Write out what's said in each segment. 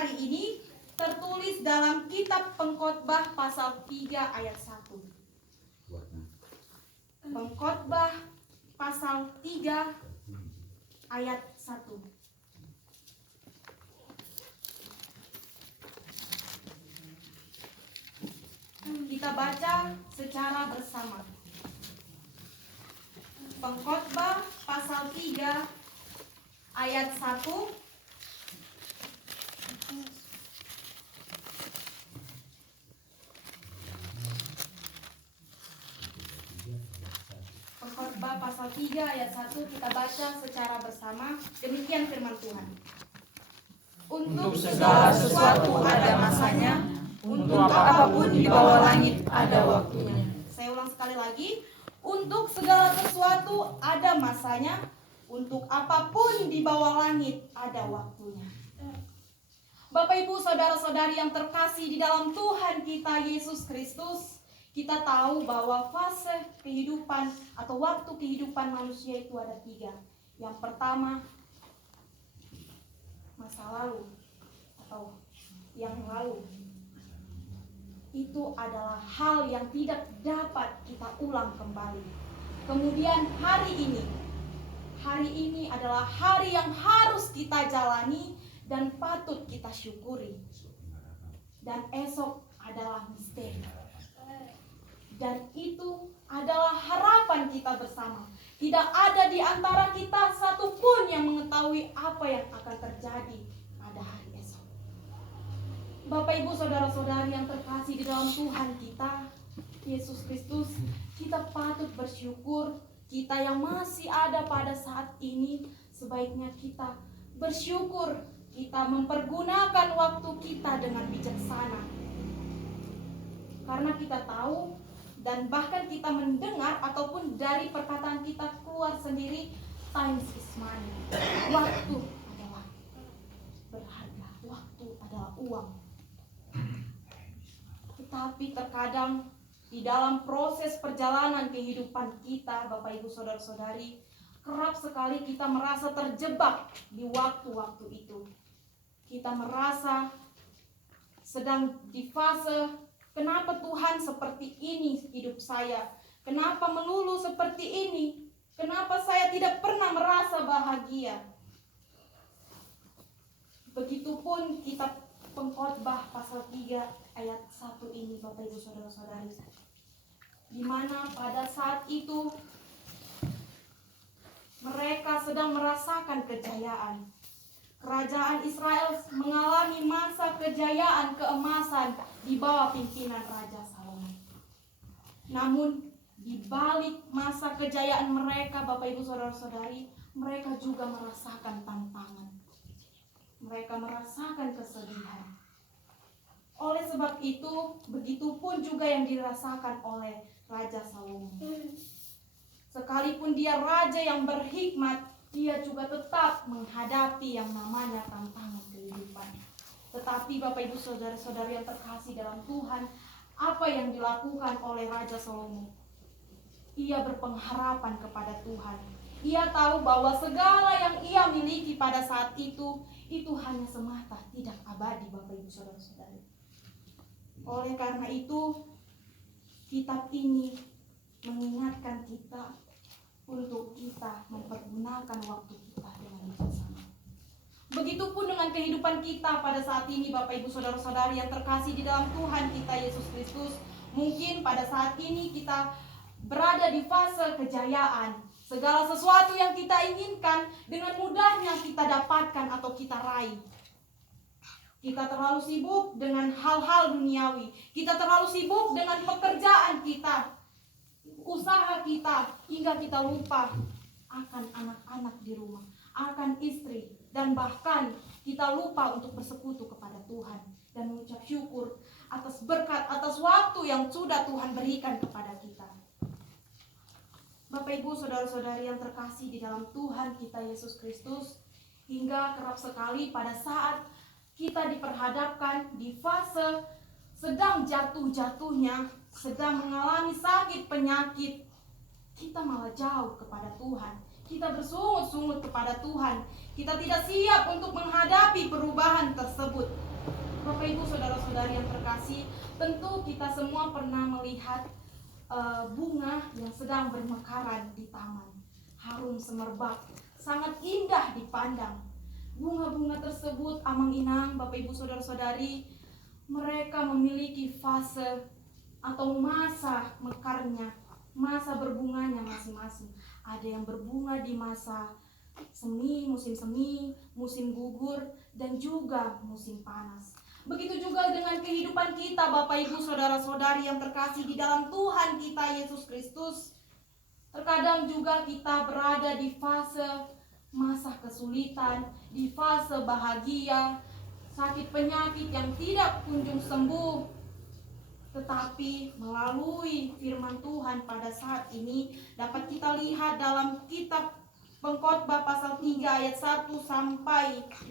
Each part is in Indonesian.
hari ini tertulis dalam kitab Pengkhotbah pasal 3 ayat 1. Pengkhotbah pasal 3 ayat 1. Kita baca secara bersama. Pengkhotbah pasal 3 ayat 1. Pengkhotbah pasal 3 ayat 1 kita baca secara bersama. Demikian firman Tuhan. Untuk segala sesuatu ada masanya, untuk apapun di bawah langit ada waktunya. Saya ulang sekali lagi. Untuk segala sesuatu ada masanya, untuk apapun di bawah langit ada waktunya. Bapak Ibu saudara-saudari yang terkasih di dalam Tuhan kita Yesus Kristus, kita tahu bahwa fase kehidupan atau waktu kehidupan manusia itu ada 3. Yang pertama, masa lalu atau yang lalu. Itu adalah hal yang tidak dapat kita ulang kembali. Kemudian hari ini adalah hari yang harus kita jalani dan patut kita syukuri. Dan esok adalah misteri. Dan itu adalah harapan kita bersama. Tidak ada di antara kita satupun yang mengetahui apa yang akan terjadi pada hari esok. Bapak Ibu saudara-saudari yang terkasih di dalam Tuhan kita Yesus Kristus, kita patut bersyukur. Kita yang masih ada pada saat ini, sebaiknya kita bersyukur. Kita mempergunakan waktu kita dengan bijaksana. Karena kita tahu dan bahkan kita mendengar ataupun dari perkataan kita keluar sendiri, time is money. Waktu adalah berharga. Waktu adalah uang. Tetapi terkadang di dalam proses perjalanan kehidupan kita, Bapak Ibu saudara-saudari, kerap sekali kita merasa terjebak di waktu-waktu itu. Kita merasa sedang di fase, kenapa Tuhan seperti ini hidup saya? Kenapa melulu seperti ini? Kenapa saya tidak pernah merasa bahagia? Begitupun kitab Pengkhotbah pasal 3 ayat 1 ini, Bapak Ibu saudara-saudari, di mana pada saat itu mereka sedang merasakan kejayaan. Kerajaan Israel mengalami masa kejayaan keemasan di bawah pimpinan Raja Salomo. Namun di balik masa kejayaan mereka, Bapak Ibu saudara-saudari, mereka juga merasakan tantangan. Mereka merasakan kesedihan. Oleh sebab itu, begitupun juga yang dirasakan oleh Raja Salomo. Sekalipun dia raja yang berhikmat, dia juga tetap menghadapi yang namanya tantangan kehidupan. Tetapi Bapak Ibu saudara-saudari yang terkasih dalam Tuhan, apa yang dilakukan oleh Raja Salomo? Ia berpengharapan kepada Tuhan. Ia tahu bahwa segala yang ia miliki pada saat itu hanya semata, tidak abadi, Bapak Ibu saudara-saudari. Oleh karena itu, kitab ini mengingatkan kita untuk kita mempergunakan waktu kita dengan bijaksana. Begitupun dengan kehidupan kita pada saat ini, Bapak Ibu saudara-saudari yang terkasih di dalam Tuhan kita Yesus Kristus. Mungkin pada saat ini kita berada di fase kejayaan. Segala sesuatu yang kita inginkan dengan mudahnya kita dapatkan atau kita raih. Kita terlalu sibuk dengan hal-hal duniawi. Kita terlalu sibuk dengan pekerjaan kita, usaha kita, hingga kita lupa akan anak-anak di rumah, akan istri, dan bahkan kita lupa untuk bersekutu kepada Tuhan dan mengucap syukur atas berkat, atas waktu yang sudah Tuhan berikan kepada kita. Bapak Ibu saudara-saudari yang terkasih di dalam Tuhan kita Yesus Kristus, hingga kerap sekali pada saat kita diperhadapkan di fase sedang jatuh-jatuhnya, sedang mengalami sakit penyakit, kita malah jauh kepada Tuhan. Kita bersungut-sungut kepada Tuhan. Kita tidak siap untuk menghadapi perubahan tersebut. saudara-saudari yang terkasih, tentu kita semua pernah melihat bunga yang sedang bermekaran di taman. Harum semerbak, sangat indah dipandang. Bunga-bunga tersebut, amang-inang, Bapak Ibu saudara-saudari, mereka memiliki fase atau masa mekarnya, masa berbunganya masing-masing. Ada yang berbunga di masa semi, musim gugur, dan juga musim panas. Begitu juga dengan kehidupan kita, Bapak Ibu saudara-saudari yang terkasih di dalam Tuhan kita Yesus Kristus. Terkadang juga kita berada di fase masa kesulitan, di fase bahagia, sakit penyakit yang tidak kunjung sembuh. Tetapi melalui firman Tuhan pada saat ini dapat kita lihat dalam kitab Pengkhotbah pasal 3 ayat 1 sampai 15.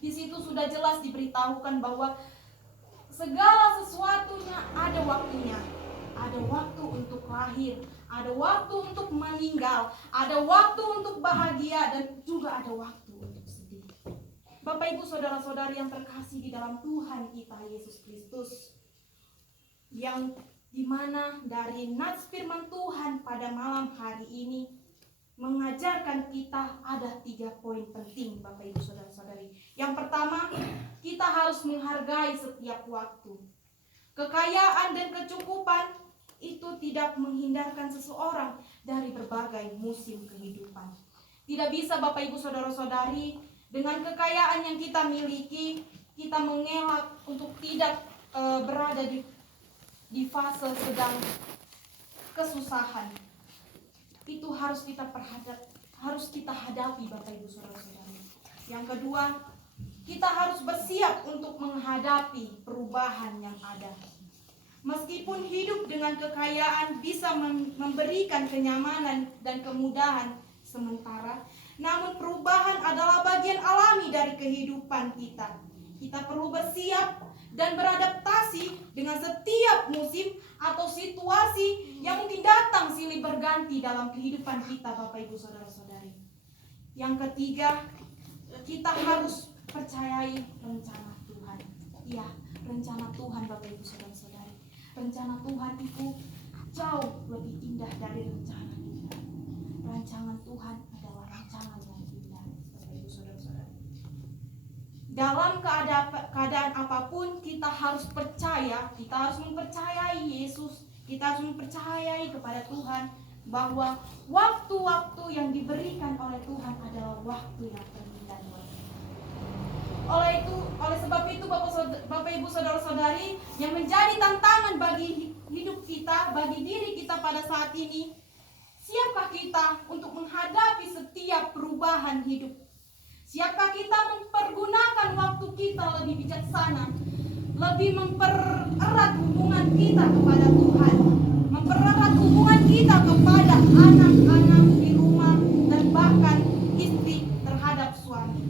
Di situ sudah jelas diberitahukan bahwa segala sesuatunya ada waktunya. Ada waktu untuk lahir, ada waktu untuk meninggal, ada waktu untuk bahagia, dan juga ada waktu untuk sedih. Bapak Ibu saudara-saudari yang terkasih di dalam Tuhan kita Yesus Kristus, yang dimana dari nats firman Tuhan pada malam hari ini mengajarkan kita ada 3 poin penting, Bapak Ibu saudara-saudari. Yang pertama, kita harus menghargai setiap waktu. Kekayaan dan kecukupan itu tidak menghindarkan seseorang dari berbagai musim kehidupan. Tidak bisa, Bapak Ibu saudara-saudari, dengan kekayaan yang kita miliki, kita mengelak untuk tidak berada di fase sedang kesusahan. Itu harus kita hadapi, Bapak Ibu saudara-saudari. Yang kedua, kita harus bersiap untuk menghadapi perubahan yang ada. Meskipun hidup dengan kekayaan bisa memberikan kenyamanan dan kemudahan sementara, namun perubahan adalah bagian alami dari kehidupan kita. Kita perlu bersiap dan beradaptasi dengan setiap musim atau situasi yang mungkin datang silih berganti dalam kehidupan kita, Bapak Ibu saudara-saudari. Yang ketiga, kita harus percayai rencana Tuhan. Ya, rencana Tuhan, Bapak Ibu saudara-saudari. Rencana Tuhan itu jauh lebih indah dari rencana kita. Rancangan Tuhan adalah rancangan yang indah, Bapak Ibu saudara-saudari. Dalam keadaan apapun kita harus percaya, kita harus mempercayai Yesus, kita harus mempercayai kepada Tuhan bahwa waktu-waktu yang diberikan oleh Tuhan adalah waktu yang terindah buat kita. Oleh sebab itu Bapak Ibu saudara-saudari, yang menjadi tantangan bagi hidup kita, bagi diri kita pada saat ini, siapkah kita untuk menghadapi setiap perubahan hidup? Siapkah kita mempergunakan waktu kita lebih bijaksana, lebih mempererat hubungan kita kepada Tuhan, mempererat hubungan kita kepada anak-anak di rumah, dan bahkan istri terhadap suami?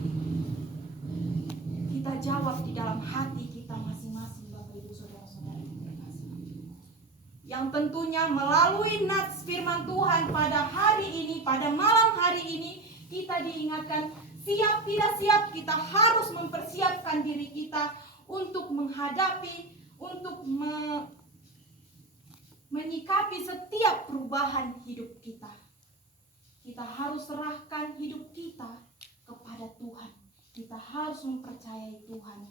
Kita jawab di dalam hati kita masing-masing, Bapak Ibu saudara-saudari terkasih. Yang tentunya melalui nats firman Tuhan pada hari ini, pada malam hari ini, kita diingatkan, siap tidak siap, kita harus mempersiapkan diri kita untuk menghadapi, untuk menyikapi setiap perubahan hidup kita. Kita harus serahkan hidup kita kepada Tuhan. Kita harus mempercayai Tuhan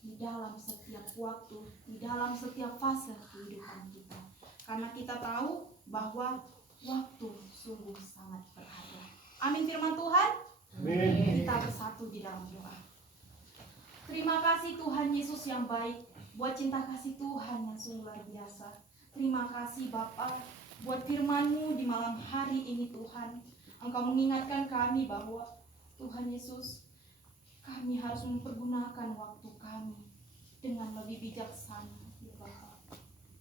di dalam setiap waktu, di dalam setiap fase kehidupan kita. Karena kita tahu bahwa waktu sungguh sangat berharga. Amin firman Tuhan. Amin. Kita bersatu di dalam doa. Terima kasih Tuhan Yesus yang baik, buat cinta kasih Tuhan yang sungguh luar biasa. Terima kasih Bapa buat firman-Mu di malam hari ini Tuhan. Engkau mengingatkan kami bahwa Tuhan Yesus, kami harus mempergunakan waktu kami dengan lebih bijaksana, ya Bapa.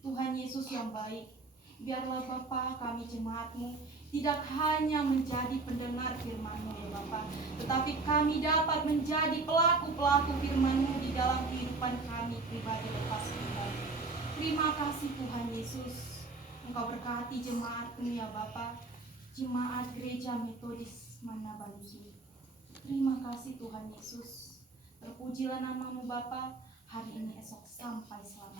Tuhan Yesus yang baik, biarlah Bapa kami jemaat-Mu tidak hanya menjadi pendengar firman-Mu ya Bapa, tetapi kami dapat menjadi pelaku-pelaku firman-Mu di dalam kehidupan kami pribadi lepas pribadi. Terima kasih Tuhan Yesus. Engkau berkati jemaat-Mu ya Bapa, jemaat Gereja Metodis Manabalusi. Terima kasih Tuhan Yesus. Terpujilah nama-Mu Bapa. hari ini, esok, sampai selama